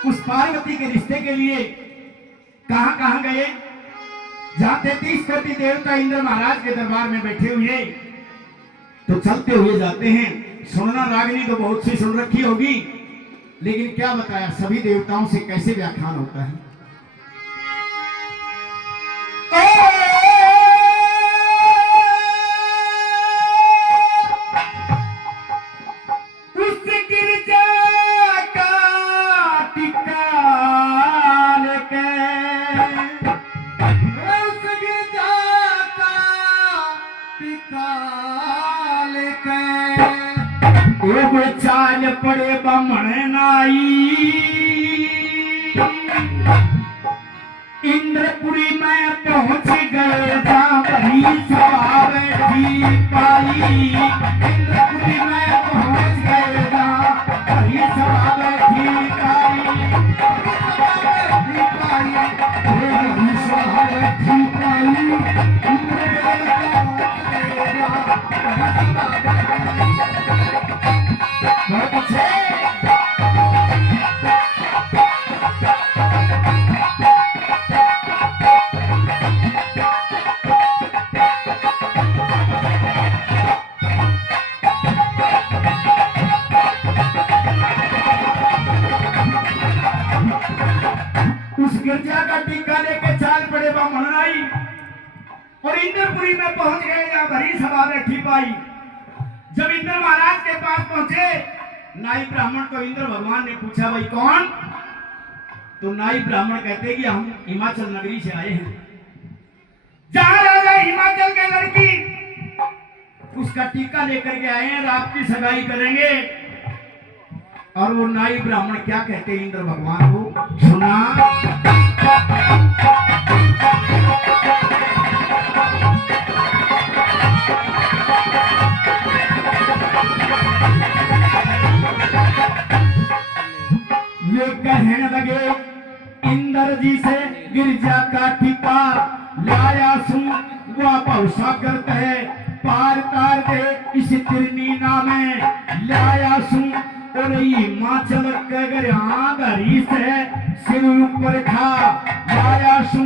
उस पार्वती के रिश्ते के लिए कहां कहां गए, जहां 33 कोटि देवता इंद्र महाराज के दरबार में बैठे हुए। तो चलते हुए जाते हैं। सुनना रागिनी तो बहुत सी सुन रखी होगी, लेकिन क्या बताया सभी देवताओं से कैसे व्याख्यान होता है। चाल पड़े बमण नाई, इंद्रपुरी में पहुंच गए जहां बड़ी सभा बैठी पाई। इंद्रपुरी में पहुंच गए जहां बड़ी सभा बैठी पाई। बड़ी सभा बैठी पाई। गिरजा का टीका लेके चाल पड़े बामण आई और इंद्रपुरी में पहुंच गए जहां भरी सभा बैठी पाई। जब इंद्र महाराज के पास पहुंचे, नाई ब्राह्मण को इंद्र भगवान ने पूछा, भाई कौन? तो नाई ब्राह्मण कहते कि हम हिमाचल नगरी से आए हैं, जहां राजा हिमाचल के लड़की उसका टीका लेकर के आए हैं, रात की सगाई करेंगे। और वो नाई ब्राह्मण क्या कहते हैं इंद्र भगवान को, सुना। ये कहने लगे इंद्र जी से गिरजा का टीका लाया सू, वह बहुसागर कहे पार तार दे इस तिरनीना में लाया सू। और हिमाचल के घरी से सिर ऊपर था लाया सू,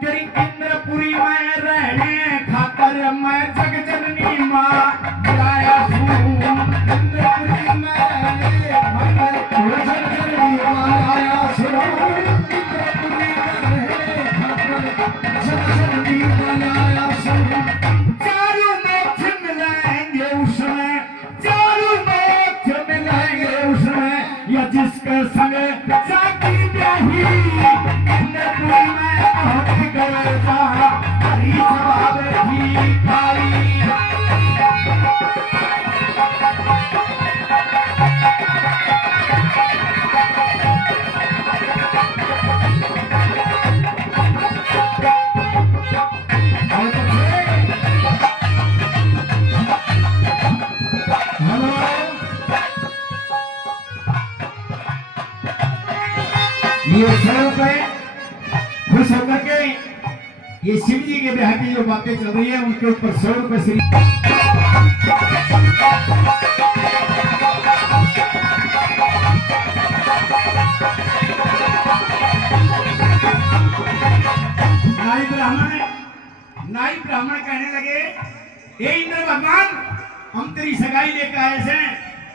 तेरी इंद्रपुरी में रहने खातर मैं जग जननी मां लाया सू। इंद्रपुरी में रहने खातर जग जननी मां लाया सू। इंद्रपुरी में रहने खातर जग जननी मां लाया सू। चारों मोक्ष मिलेंगे उसमें, चारों मोक्ष मिलेंगे उसमें, या जिसके संग जाती ब्याही। इंद्रपुरी में पहुंच गए जहां हरी सभा बैठी पाई। ये सब खुश होकर के ये शिव जी के ब्याह की जो बातें चल रही है उनके ऊपर 100 रुपए श्री नाई ब्राह्मण कहने लगे, हे इंद्र भगवान, हम तेरी सगाई लेकर आए हैं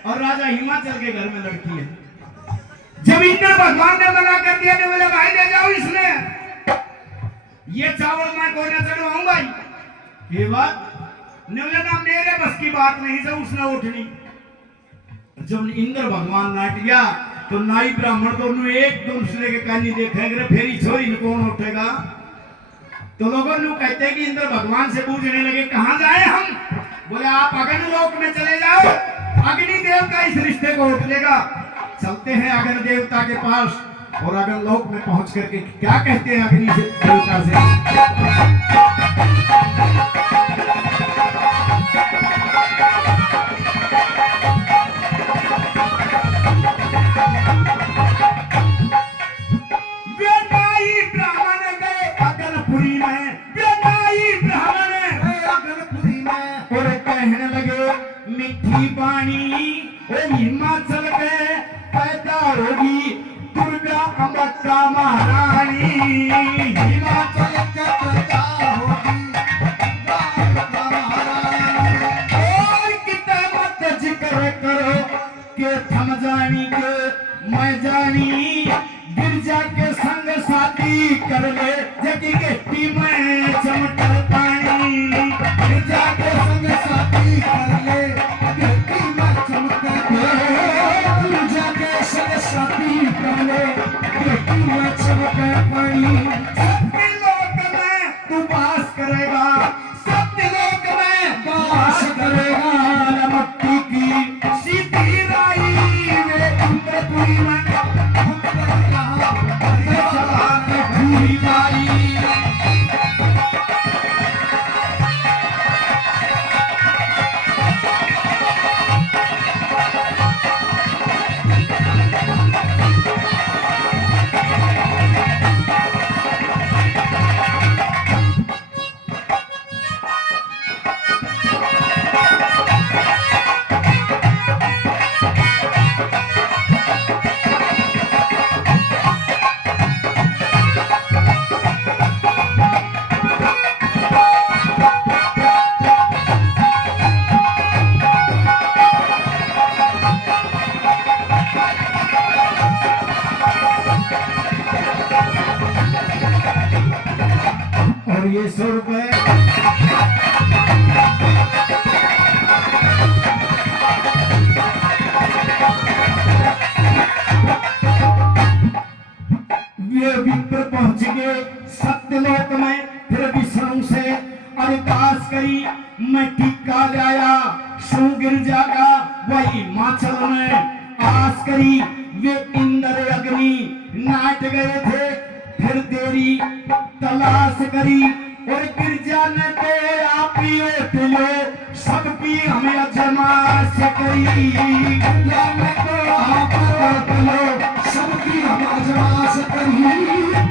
और राजा हिमाचल के घर में लड़की है। जब इंद्र भगवान ने मना कर दिया तो बोले भाई ले जाओ इसने, ये चावल मैं कोने चढ़वाऊं भाई। ये बात ने बोले ना मेरे बस की बात नहीं से उसने उठनी। जब इंद्र भगवान नाट गया तो नाई ब्राह्मण तो एक दूसरे के कानी देखेंगे फेरी छोरी में कौन उठेगा। तो लोगों ने कहते हैं कि इंद्र भगवान से पूछने लगे कहां जाए हम? बोले आप अग्नि लोक में चले जाओ, अग्नि देवता इस रिश्ते को उठ लेगा। चलते हैं अग्नि देवता के पास और अग्नि लोक में पहुंच करके क्या कहते हैं अग्नि देवता से। राजधानी वो हिमाचल में पैदा होगी दुर्गा अम्बिका महारानी। हिमाचल के पैदा होगी दुर्गा अम्बिका महारानी। और कितना मत जिक्र करो के थम जानी के मैं जानी गिरजा के संग शादी कर ले जगी गेटी में चमकल पानी। गिरजा के संग शादी कर ले गेटी में चमकल पानी। गिरजा के संग शादी कर ले गेटी में चमकल पानी। सत्यलोक में तू वास करेगा, सत्यलोक में वास करेगा। मट्टी की सीधी राई में इंद्रपुरी में और ये 100 रुपए ये विप्र पहुंच गए सत्यलोक में। फिर विष्णु से अरदास करी मैं टीका लाया सो गिरजा का वही हिमाचल में आस करी। वे इंद्र अग्नि नाट गए थे फिर देरी तलाश करी और गिरजा ने तो आप ही लो सबकी हमें अजमाश करी। गिरजा ने तो आप लो सबकी हम अजमाश करी।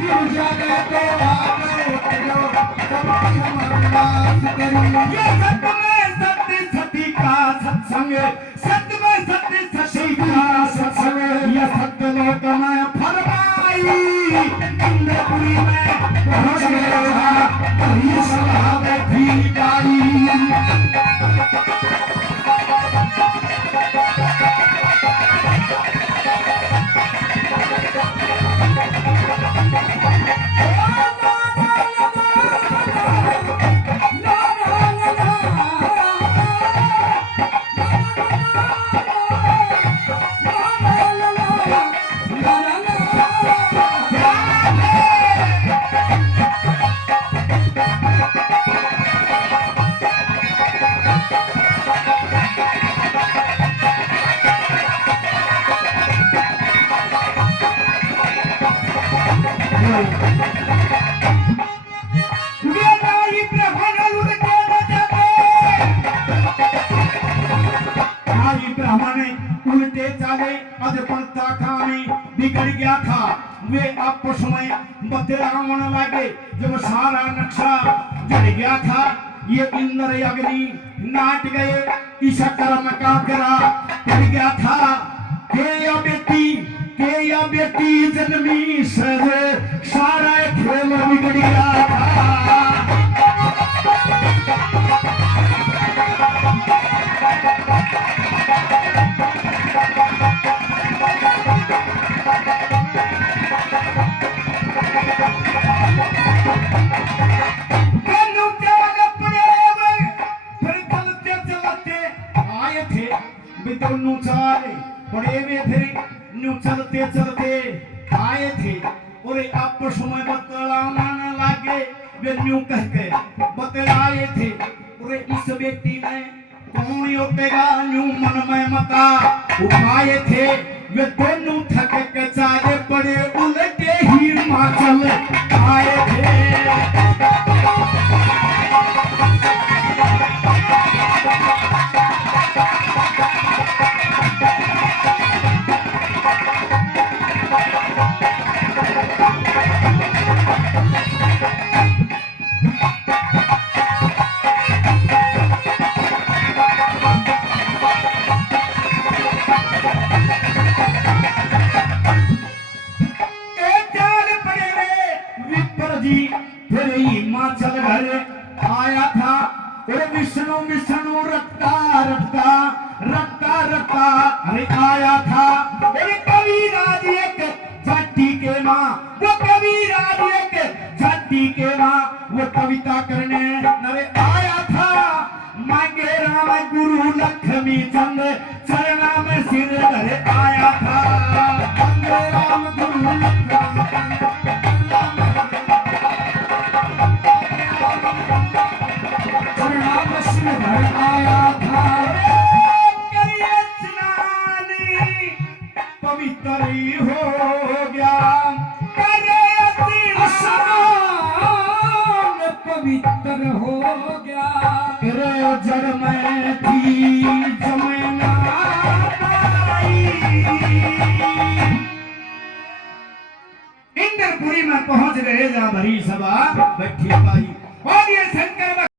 गिरजा ने तो आप लो सबकी हम अजमाश करी। ये सत्य में सत्य सती का सत्संग, सत्य में सत्य सती का सत्संग। ये सत्य लोक में फरमाई इंद्रपुरी में पहुंच गया वही सलाह बैठी पाई। उल्टे चाले अधपंथा खाने बिगड़ गया था। वे आपस में बदलावन लगे जब सारा नक्शा जड़ गया था। ये इंद्र अग्नि नाट गए ईशा कर्म का करा पड़ गया था। के या बेटी जन्मी सर सारा खेल बिगड़ गया था। दोनों चाले पड़े हुए थे न्यू चलते चलते आए थे और आपस में बतलाने लगे। वे न्यू कह के बतलाए थे और इस व्यक्ति ने कौन योगेगा न्यू मन में मता उठाए थे। वे दोनों थक के चाले पड़े उलटे ही हिमाचल आए थे। विष्णु विष्णु रखता रखता रखता रखता अरे आया था अरे कविराज एक जाति के माँ, वो कविराज एक जाति के माँ, वो कविता करने नरे आया था। मांगे राम गुरु लक्ष्मी चंद चरणा में सिर धरे आया था। मांगे राम गुरु लक्ष्मी चंद चरणा में सिर धरे आया था। करिए स्नान पवित्र हो गया, करिए स्नान पवित्र हो गया। तेरे जड़ में थी जमुना माई। इंद्रपुरी में पहुंच गए जा भरी सभा बैठी पाई और ये शंकर